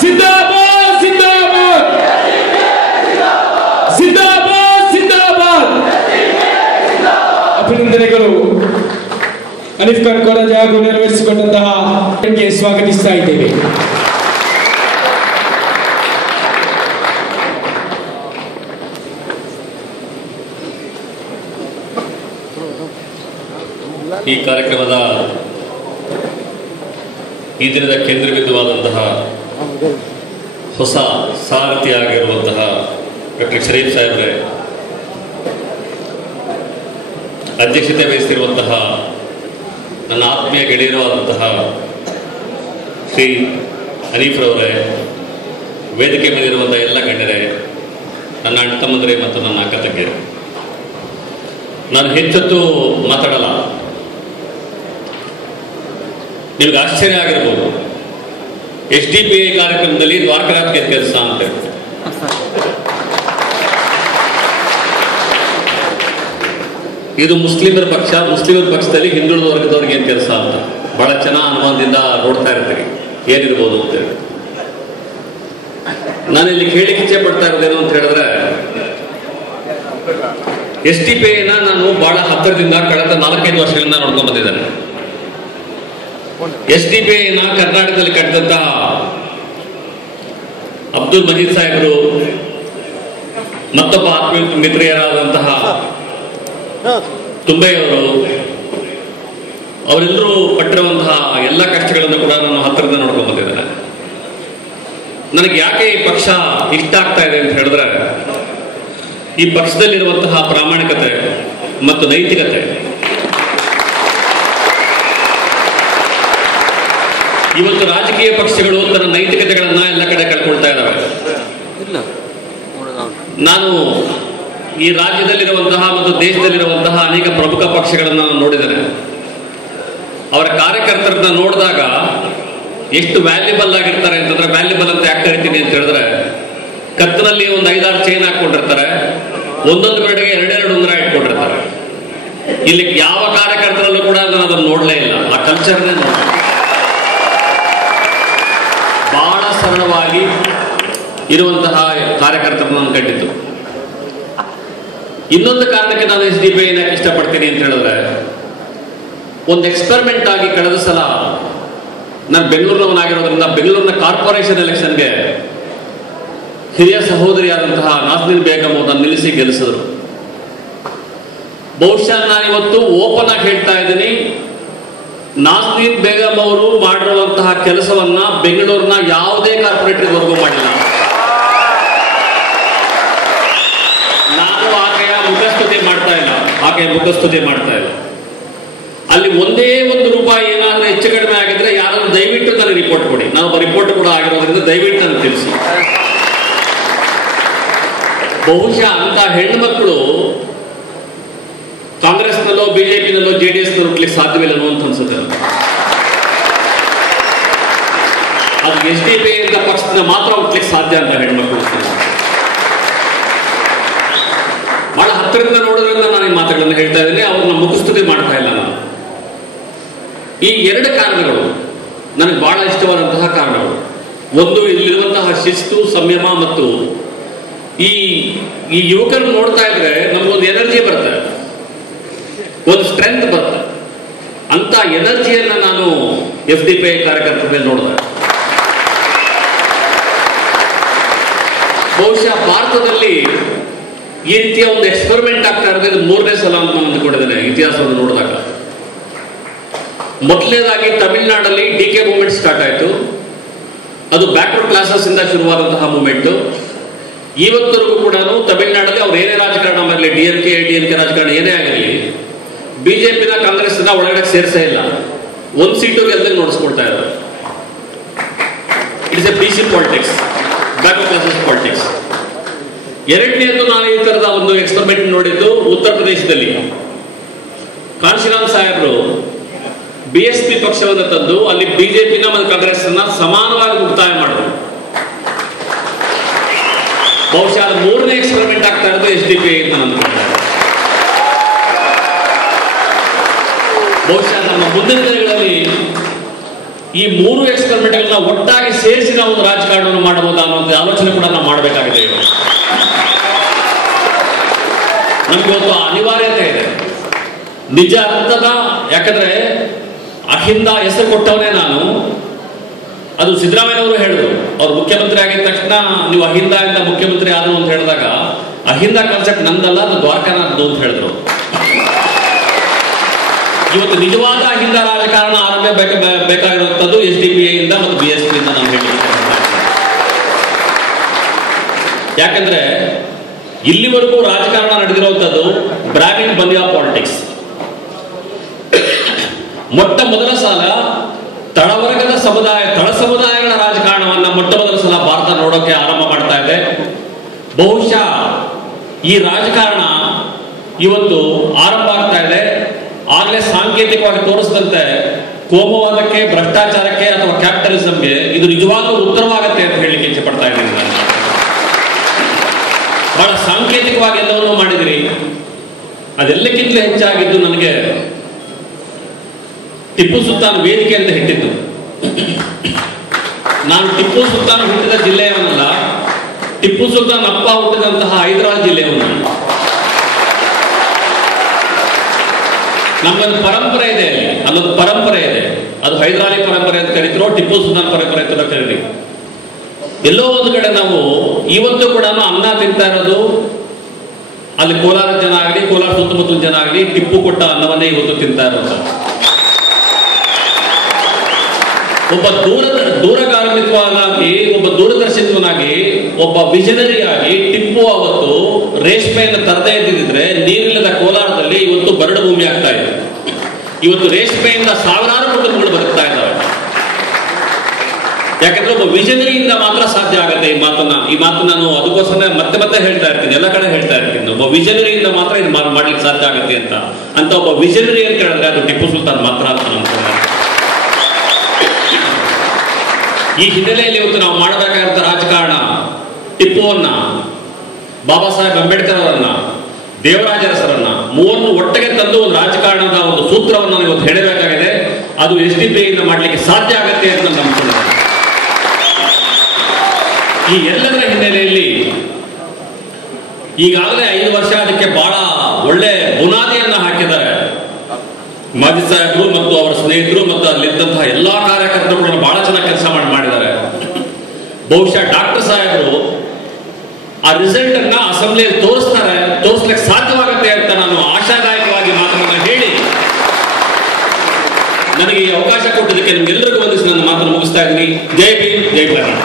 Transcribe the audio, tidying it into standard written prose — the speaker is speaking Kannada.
ಜಿಂದಾಬಾದ್ ಜಿಂದಾಬಾದ್ ಜಿಂದಾಬಾದ್ ಜಿಂದಾಬಾದ್ ಜಿಂದಾಬಾದ್. ಅಭಿನಂದನೆಗಳು. ಅನೀಫ್ ಖಾನ್ ಕೊರಜ ಹಾಗೂ ನೆರವೇರಿಸಿಕೊಂಡಂತಹ ಸ್ವಾಗತಿಸ್ತಾ ಇದ್ದೇವೆ. ಈ ಕಾರ್ಯಕ್ರಮದ ಈ ದಿನದ ಕೇಂದ್ರ ಬಿಂದುವಾದಂತಹ ಹೊಸ ಸಾರಥಿಯಾಗಿರುವಂತಹ ಡಾಕ್ಟರ್ ಶರೀಫ್ ಸಾಹೇಬ್ರೆ, ಅಧ್ಯಕ್ಷತೆ ವಹಿಸಿರುವಂತಹ ನನ್ನ ಆತ್ಮೀಯ ಗೆಳೆಯರೂ ಆದಂತಹ ಶ್ರೀ ಹನೀಫ್ರವರೇ, ವೇದಿಕೆ ಮೇಲಿರುವಂತಹ ಎಲ್ಲ ಗಣ್ಯರೇ, ನನ್ನ ಅಣ್ಣ ತಮ್ಮಂದಿರೇ ಮತ್ತು ನನ್ನ ಅಕ್ಕ ತಂಗಿಯರೇ, ನಾನು ಹೆಚ್ಚೊತ್ತು ಮಾತಾಡಲ್ಲ. ನಿಮ್ಗೆ ಆಶ್ಚರ್ಯ ಆಗಿರ್ಬೋದು, SDPI ಕಾರ್ಯಕ್ರಮದಲ್ಲಿ ದ್ವಾರಕನಾಥ್ಗೆ ಕೆಲಸ ಅಂತ. ಇದು ಮುಸ್ಲಿಮರ ಪಕ್ಷದಲ್ಲಿ ಹಿಂದುಳಿದ ವರ್ಗದವ್ರಿಗೆ ಏನು ಕೆಲಸ ಅಂತ ಬಹಳ ಚೆನ್ನಾಗಿ ಅನುಮಾನದಿಂದ ನೋಡ್ತಾ ಇರ್ತೀವಿ, ಏನಿರ್ಬೋದು ಅಂತೇಳಿ. ನಾನಿಲ್ಲಿ ಕೇಳಿಕ್ಕೆ ಇಚ್ಛೆ ಪಡ್ತಾ ಇರೋದೇನು ಅಂತ ಹೇಳಿದ್ರೆ, SDPIನ ನಾನು ಬಹಳ ಹತ್ತಿರದಿಂದ ಕಳೆದ 4-5 ವರ್ಷಗಳಿಂದ ನೋಡ್ಕೊಂಡು ಬಂದಿದ್ದೇನೆ. SDPIನ ಕರ್ನಾಟಕದಲ್ಲಿ ಕಟ್ಟಿದಂತಹ ಅಬ್ದುಲ್ ಮಜೀದ್ ಸಾಹೇಬರು, ಮತ್ತೊಬ್ಬ ಆತ್ಮೀಯ ಮಿತ್ರರಾದಂತಹ ತುಂಬೆಯವರು, ಅವರೆಲ್ಲರೂ ಪಟ್ಟಿರುವಂತಹ ಎಲ್ಲ ಕಷ್ಟಗಳನ್ನು ಕೂಡ ನಾನು ಹತ್ತಿರದಿಂದ ನೋಡ್ಕೊಂಡು ಬಂದಿದ್ದೇನೆ. ನನಗೆ ಯಾಕೆ ಈ ಪಕ್ಷ ಇಷ್ಟ ಆಗ್ತಾ ಇದೆ ಅಂತ ಹೇಳಿದ್ರೆ, ಈ ಪಕ್ಷದಲ್ಲಿರುವಂತಹ ಪ್ರಾಮಾಣಿಕತೆ ಮತ್ತು ನೈತಿಕತೆ. ಇವತ್ತು ರಾಜಕೀಯ ಪಕ್ಷಗಳು ತನ್ನ ನೈತಿಕತೆಗಳನ್ನ ಎಲ್ಲ ಕಡೆ ಕಳ್ಕೊಳ್ತಾ ಇದ್ದಾವೆ. ನಾನು ಈ ರಾಜ್ಯದಲ್ಲಿರುವಂತಹ ಮತ್ತು ದೇಶದಲ್ಲಿರುವಂತಹ ಅನೇಕ ಪ್ರಮುಖ ಪಕ್ಷಗಳನ್ನ ನಾನು ನೋಡಿದ್ದೇನೆ. ಅವರ ಕಾರ್ಯಕರ್ತರನ್ನ ನೋಡಿದಾಗ ಎಷ್ಟು ವ್ಯಾಲ್ಯೂಬಲ್ ಆಗಿರ್ತಾರೆ ಅಂತಂದ್ರೆ, ವ್ಯಾಲ್ಯೂಬಲ್ ಅಂತ ಯಾಕೆ ಕರಿತೀನಿ ಅಂತ ಹೇಳಿದ್ರೆ, ಕತ್ತಿನಲ್ಲಿ ಒಂದು 5-6 ಚೈನ್ ಹಾಕೊಂಡಿರ್ತಾರೆ, ಒಂದೊಂದು ಕಡೆಗೆ 2-2 ಉಂಗುರ ಇಟ್ಕೊಂಡಿರ್ತಾರೆ. ಇಲ್ಲಿ ಯಾವ ಕಾರ್ಯಕರ್ತರಲ್ಲೂ ಕೂಡ ನಾನು ಅದನ್ನು ನೋಡಲೇ ಇಲ್ಲ. ಆ ಕಲ್ಚರ್ನೇ ನೋಡಿ ಬಹಳ ಸರಳವಾಗಿ ಇರುವಂತಹ ಕಾರ್ಯಕರ್ತರನ್ನು ನಾನು ಕಂಡಿದ್ದು. ಇನ್ನೊಂದು ಕಾರಣಕ್ಕೆ ನಾನು SDPIನ ಇಷ್ಟಪಡ್ತೀನಿ ಅಂತ ಹೇಳಿದ್ರೆ, ಒಂದು ಎಕ್ಸ್ಪೆರಿಮೆಂಟ್ ಆಗಿ ಕಳೆದ ಸಲ ನಾನು ಬೆಂಗಳೂರಿನವನಾಗಿರೋದ್ರಿಂದ ಬೆಂಗಳೂರಿನ ಕಾರ್ಪೊರೇಷನ್ ಎಲೆಕ್ಷನ್ಗೆ ಹಿರಿಯ ಸಹೋದರಿಯಾದಂತಹ ನಾಜ್ನಿನ್ ಬೇಗಂ ಅವರನ್ನು ನಿಲ್ಲಿಸಿ ಗೆಲ್ಲಿಸಿದ್ರು. ಬಹುಶಃ ನಾನಿವತ್ತು ಓಪನ್ ಆಗಿ ಹೇಳ್ತಾ ಇದ್ದೀನಿ, ನಾಜ್ನಿನ್ ಬೇಗಂ ಅವರು ಮಾಡಿರುವಂತಹ ಕೆಲಸವನ್ನ ಬೆಂಗಳೂರಿನ ಯಾವುದೇ ಕಾರ್ಪೊರೇಟರ್ವರೆಗೂ ಮಾಡಿಲ್ಲ. ನಾನು ಆಕೆಯ ಮುಖಸ್ತುತಿ ಮಾಡ್ತಾ ಇಲ್ಲ. ಅಲ್ಲಿ ಒಂದೇ ₹1 ಏನಾದ್ರೂ ಹೆಚ್ಚು ಕಡಿಮೆ ಆಗಿದ್ರೆ ಯಾರಾದ್ರೂ ದಯವಿಟ್ಟು ನನಗೆ ರಿಪೋರ್ಟ್ ಕೊಡಿ. ನಾವು ರಿಪೋರ್ಟ್ ಕೂಡ ಆಗಿರೋದ್ರಿಂದ ದಯವಿಟ್ಟು ನನಗೆ ತಿಳಿಸಿ. ಬಹುಶಃ ಅಂತ ಹೆಣ್ಮಕ್ಳು ಕಾಂಗ್ರೆಸ್ನಲ್ಲೋ ಬಿಜೆಪಿನಲ್ಲೋ JDSನಲ್ಲೋ ಹುಟ್ಟಲಿಕ್ಕೆ ಸಾಧ್ಯವಿಲ್ಲ ಅಂತ ಅನ್ಸುತ್ತೆ. ಅದು SDPI ಅಂತ ಪಕ್ಷದಿಂದ ಮಾತ್ರ ಹುಟ್ಟಲಿಕ್ಕೆ ಸಾಧ್ಯ ಅಂತ ಹೆಣ್ಮಕ್ಳು. ಬಹಳ ಹತ್ತಿರದಿಂದ ನೋಡೋದ್ರಿಂದ ನಾನು ಈ ಮಾತುಗಳನ್ನು ಹೇಳ್ತಾ ಇದ್ದೀನಿ, ಅವ್ರನ್ನ ಮುಖಸ್ತುತಿ ಮಾಡ್ತಾ ಇಲ್ಲ ನಾನು. ಈ 2 ಕಾರಣಗಳು ನನಗೆ ಬಹಳ ಇಷ್ಟವಾದಂತಹ ಕಾರಣಗಳು. ಒಂದು, ಇಲ್ಲಿರುವಂತಹ ಶಿಸ್ತು, ಸಂಯಮ ಮತ್ತು ಈ ಯುವಕರನ್ನು ನೋಡ್ತಾ ಇದ್ರೆ ನಮಗೊಂದು ಎನರ್ಜಿ ಬರುತ್ತೆ, ಒಂದು ಸ್ಟ್ರೆಂತ್ ಬರುತ್ತೆ. ಅಂತ ಎನರ್ಜಿಯನ್ನ ನಾನು SDPI ಕಾರ್ಯಕರ್ತರ ಮೇಲೆ ನೋಡಿದೆ. ಬಹುಶಃ ಭಾರತದಲ್ಲಿ ಈ ರೀತಿಯ ಒಂದು ಎಕ್ಸ್ಪೆರಿಮೆಂಟ್ ಆಗ್ತಾ ಇರೋದು ಇದು 3ನೇ ಸಲ ಅಂತ ನಾನು ಅಂದುಕೊಂಡಿದ್ದೇನೆ ಇತಿಹಾಸವನ್ನು ನೋಡಿದಾಗ. ಮೊದಲನೇದಾಗಿ ತಮಿಳುನಾಡಲ್ಲಿ DK ಮೂವ್ಮೆಂಟ್ ಸ್ಟಾರ್ಟ್ ಆಯಿತು. ಅದು ಬ್ಯಾಕ್ವರ್ಡ್ ಕ್ಲಾಸಸ್ ಇಂದ ಶುರುವಾದಂತಹ ಮೂವ್ಮೆಂಟ್. ಇವತ್ತರೆಗೂ ಕೂಡ ತಮಿಳುನಾಡಲ್ಲಿ ಅವ್ರು ಏನೇ ರಾಜಕಾರಣ ಮಾಡಲಿ, DMK ರಾಜಕಾರಣ ಏನೇ ಆಗಿರಲಿ, ಬಿಜೆಪಿನ ಕಾಂಗ್ರೆಸ್ನ ಒಳಗಡೆ ಸೇರಿಸೇ ಇಲ್ಲ. 1 ಸೀಟು ಗೆಲ್ಲದೆ ನೋಡಿಸ್ಕೊಳ್ತಾ ಇದ್ದಾರೆ. It's A PC politics, backward classes politics. ಎರಡನೇದು, ನಾನು ಈ ತರದ ಒಂದು ಎಕ್ಸ್ಪೆರಿಮೆಂಟ್ ನೋಡಿದ್ದು ಉತ್ತರ ಪ್ರದೇಶದಲ್ಲಿ. ಕಾಂಶಿರಾಮ್ ಸಾಹೇಬರು BSP ಪಕ್ಷವನ್ನು ತಂದು ಅಲ್ಲಿ ಬಿಜೆಪಿನ ಮತ್ತು ಕಾಂಗ್ರೆಸ್ನ ಸಮಾನವಾಗಿ ಮುಕ್ತಾಯ ಮಾಡಿದ್ರು. ಬಹುಶಃ 3ನೇ ಎಕ್ಸ್ಪೆರಿಮೆಂಟ್ ಆಗ್ತಾ ಇರೋದು SDPI ಅಂತ ನಾನು ಬಹುಶಃ ನಮ್ಮ ಮುಂದಿನ ದಿನಗಳಲ್ಲಿ ಈ 3 ಎಕ್ಸ್ಪೆರಿಮೆಂಟ್ಗಳನ್ನ ಒಟ್ಟಾಗಿ ಸೇರಿಸಿ ನಾವು ಒಂದು ರಾಜಕಾರಣವನ್ನು ಮಾಡಬಹುದಾ ಅನ್ನೋ ಆಲೋಚನೆ ಕೂಡ ನಾವು ಮಾಡಬೇಕಾಗಿದೆ. ನಮ್ಗೆ ಇವತ್ತು ಅನಿವಾರ್ಯತೆ ಇದೆ ನಿಜ ಅರ್ಥದ. ಯಾಕಂದ್ರೆ ಅಹಿಂದ ಹೆಸರು ಕೊಟ್ಟವನೇ ನಾನು. ಅದು ಸಿದ್ದರಾಮಯ್ಯ ಅವರು ಹೇಳಿದ್ರು, ಅವ್ರು ಮುಖ್ಯಮಂತ್ರಿ ಆಗಿದ ತಕ್ಷಣ ನೀವು ಅಹಿಂದ ಇಂದ ಮುಖ್ಯಮಂತ್ರಿ ಆದ್ರು ಅಂತ ಹೇಳಿದಾಗ, ಅಹಿಂದ ಕಾನ್ಸೆಪ್ಟ್ ನಂದಲ್ಲ, ಅದು ದ್ವಾರಕಾನಾಥ್ದು ಅಂತ ಹೇಳಿದ್ರು. ಇವತ್ತು ನಿಜವಾದ ಅಹಿಂದ ರಾಜಕಾರಣ ಆರಂಭ ಬೇಕಾಗಿರುವಂತದ್ದು SDPI ಇಂದ ಮತ್ತು BSP ಇಂದ ನಾನು ಹೇಳಿದ್ದೆ. ಯಾಕಂದ್ರೆ ಇಲ್ಲಿವರೆಗೂ ರಾಜಕಾರಣ ನಡೆದಿರುವಂತದ್ದು ಬ್ರಾಹ್ಮಿನ್ ಬನಿಯಾ ಪಾಲಿಟಿಕ್ಸ್. ಮೊಟ್ಟ ಮೊದಲ ಸಲ ತಳವರ್ಗದ ತಳ ಸಮುದಾಯಗಳ ರಾಜಕಾರಣವನ್ನ ಮೊಟ್ಟ ಮೊದಲ ಸಲ ಭಾರತ ನೋಡೋಕೆ ಆರಂಭ ಮಾಡ್ತಾ ಇದೆ. ಬಹುಶಃ ಈ ರಾಜಕಾರಣ ಇವತ್ತು ಆರಂಭ ಆಗ್ತಾ ಇದೆ. ಆಗ್ಲೇ ಸಾಂಕೇತಿಕವಾಗಿ ತೋರಿಸಿದಂತೆ ಕೋಮುವಾದಕ್ಕೆ, ಭ್ರಷ್ಟಾಚಾರಕ್ಕೆ ಅಥವಾ ಕ್ಯಾಪಿಟಲಿಸಂಗೆ ಇದು ನಿಜವಾಗ್ಲೂ ಉತ್ತರವಾಗತ್ತೆ ಅಂತ ಹೇಳಲಿಕ್ಕೆ ಇಚ್ಛೆ ಪಡ್ತಾ ಇದ್ದೀನಿ ನಾನು. ಬಹಳ ಸಾಂಕೇತಿಕವಾಗಿ ಎಲ್ಲವನ್ನೂ ಮಾಡಿದಿರಿ. ಅದೆಲ್ಲಕ್ಕಿಂತಲೂ ಹೆಚ್ಚಾಗಿದ್ದು ನನಗೆ ಟಿಪ್ಪು ಸುಲ್ತಾನ್ ವೇದಿಕೆ ಅಂತ ಹಿಟ್ಟಿದ್ದು. ನಾನು ಟಿಪ್ಪು ಸುಲ್ತಾನ್ ಹುಟ್ಟಿದ ಜಿಲ್ಲೆಯವನಲ್ಲ, ಟಿಪ್ಪು ಸುಲ್ತಾನ್ ಅಪ್ಪ ಹುಟ್ಟಿದಂತಹ ಹೈದರಾಬಾದ್ ಜಿಲ್ಲೆಯವನು. ನಮ್ಮೊಂದು ಪರಂಪರೆ ಇದೆ, ಅಲ್ಲೊಂದು ಪರಂಪರೆ ಇದೆ. ಅದು ಹೈದರಾಲಿ ಪರಂಪರೆ ಅಂತ ಕರೀತಿರೋ, ಟಿಪ್ಪು ಸುಲ್ತಾನ್ ಪರಂಪರೆ ಅಂತ ಕರೀರಿ. ಎಲ್ಲೋ ಒಂದು ಕಡೆ ನಾವು ಇವತ್ತು ಕೂಡ ಅನ್ನ ತಿಂತಾ ಇರೋದು, ಅಲ್ಲಿ ಕೋಲಾರ ಜನ ಆಗಲಿ, ಕೋಲಾರ ಸುತ್ತಮುತ್ತಲ ಜನ ಆಗಲಿ, ಟಿಪ್ಪು ಕೊಟ್ಟ ಅನ್ನವನ್ನೇ ಇವತ್ತು ತಿಂತಾ ಇರೋದು. ಒಬ್ಬ ದೂರಗಾಮಿತ್ವನಾಗಿ, ಒಬ್ಬ ದೂರದರ್ಶಿತ್ವನಾಗಿ, ಒಬ್ಬ ವಿಷನರಿ ಆಗಿ ಟಿಪ್ಪು ಅವತ್ತು ರೇಷ್ಮೆಯನ್ನು ತರದೇ ಇದ್ದಿದ್ರೆ ನೀರಿಲ್ಲದ ಕೋಲಾರದಲ್ಲಿ ಇವತ್ತು ಬರಡು ಭೂಮಿ ಆಗ್ತಾ ಇದೆ. ಇವತ್ತು ರೇಷ್ಮೆಯಿಂದ ಸಾವಿರಾರು ಕುಟುಂಬಗಳು ಬದುಕ್ತಾ ಇದ್ದಾವೆ. ಯಾಕಂದ್ರೆ ಒಬ್ಬ ವಿಷನರಿಯಿಂದ ಮಾತ್ರ ಸಾಧ್ಯ ಆಗುತ್ತೆ ಈ ಮಾತನ್ನ ನಾನು ಅದಕ್ಕೋಸ್ಕರ ಮತ್ತೆ ಮತ್ತೆ ಹೇಳ್ತಾ ಇರ್ತೀನಿ, ಎಲ್ಲ ಕಡೆ ಹೇಳ್ತಾ ಇರ್ತೀನಿ. ಒಬ್ಬ ವಿಷನರಿಯಿಂದ ಮಾತ್ರ ಇದು ಮಾಡ್ಲಿಕ್ಕೆ ಸಾಧ್ಯ ಆಗುತ್ತೆ ಅಂತ ಒಬ್ಬ ವಿಷನರಿ ಅಂತ ಹೇಳಿದ್ರೆ ಅದು ಟಿಪ್ಪು ಸುಲ್ತಾನ್ ಮಾತ್ರ ಅಂತ ಅನ್ಕೊಂಡೆ. ಈ ಹಿನ್ನೆಲೆಯಲ್ಲಿ ಇವತ್ತು ನಾವು ಮಾಡಬೇಕಾಗಿರೋ ರಾಜಕಾರಣ ಟಿಪ್ಪುವನ್ನ, ಬಾಬಾ ಸಾಹೇಬ್ ಅಂಬೇಡ್ಕರ್ ಅವರನ್ನ, ದೇವರಾಜ ಅರಸರನ್ನ ಮೂವರನ್ನು ಒಟ್ಟಿಗೆ ತಂದು ಒಂದು ರಾಜಕಾರಣದ ಒಂದು ಸೂತ್ರವನ್ನು ಇವತ್ತು ಹೇಳಬೇಕಾಗಿದೆ. ಅದು SDPI ಇಂದ ಮಾಡಲಿಕ್ಕೆ ಸಾಧ್ಯ ಆಗುತ್ತೆ ಅಂತ ನಾನು ನಂಬಿಕೊಂಡಿದ್ದೇನೆ. ಈ ಎಲ್ಲದರ ಹಿನ್ನೆಲೆಯಲ್ಲಿ ಈಗಾಗಲೇ 5 ವರ್ಷ ಅದಕ್ಕೆ ಬಹಳ ಒಳ್ಳೆ ಬುನಾದಿಯನ್ನ ಹಾಕಿದ್ದಾರೆ ಮಾಜಿ ಸಾಹೇಬರು ಮತ್ತು ಅವರ ಸ್ನೇಹಿತರು ಮತ್ತು ಅಲ್ಲಿದ್ದಂತಹ ಎಲ್ಲಾ ಕಾರ್ಯಕರ್ತರು ಬಹಳ ಚೆನ್ನಾಗಿ ಕೆಲಸ ಮಾಡಿದ್ದಾರೆ. ಬಹುಶಃ ಡಾಕ್ಟರ್ ಸಾಹೇಬರು ಆ ರಿಸಲ್ಟ್ ಅನ್ನ ಅಸೆಂಬ್ಲಿಯಲ್ಲಿ ತೋರಿಸ್ಲಿಕ್ಕೆ ಸಾಧ್ಯವಾಗುತ್ತೆ ಅಂತ ನಾನು ಆಶಾದಾಯಕವಾಗಿ ಮಾತನ್ನ ಹೇಳಿ ನನಗೆ ಈ ಅವಕಾಶ ಕೊಟ್ಟಿದ್ದಕ್ಕೆ ನಿಮ್ಗೆಲ್ಲರಿಗೂ ವಂದಿಸಿ ನನ್ನ ಮಾತನ್ನು ಮುಗಿಸ್ತಾ ಇದ್ದೀನಿ. ಜೈ ಭೀಮ್, ಜೈ ಭಾರತ್.